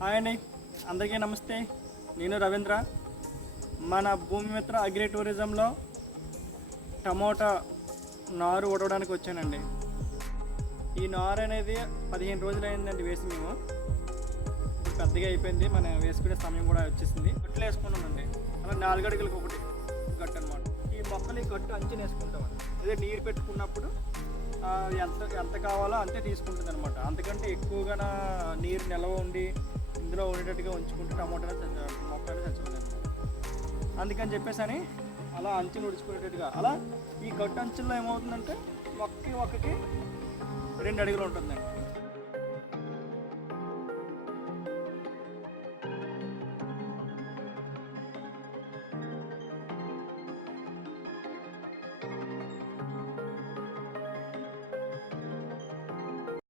Hi అండి, అందరికీ నమస్తే. నేను రవీంద్ర. మన భూమి మిత్ర అగ్రి టూరిజంలో టమోటా నారు ఉడవడానికి వచ్చానండి. ఈ నారు అనేది 15 రోజులు అయిందండి వేసి. మేము పెద్దగా అయిపోయింది, మన వేసుకునే సమయం కూడా వచ్చేసింది. గట్లు వేసుకున్నామండి, అలా 4 అడుగులకు ఒకటి గట్టు అనమాట. ఈ మొక్కలు ఈ గట్టు అంచుని వేసుకుంటామండి. అదే నీరు పెట్టుకున్నప్పుడు ఎంత కావాలో అంతే తీసుకుంటుంది అనమాట. అంతకంటే ఎక్కువగా నీరు నిల్వ ఉండి ఇందులో ఉండేటట్టుగా ఉంచుకుంటే టమోటా మొక్కలు చచ్చిపోతుంది. అందుకని చెప్పేసి అని అలా అంచులు ఉడుచుకునేటట్టుగా అలా ఈ గట్టు అంచుల్లో ఏమవుతుందంటే మొక్కకి 2 అడుగులు ఉంటుందండి.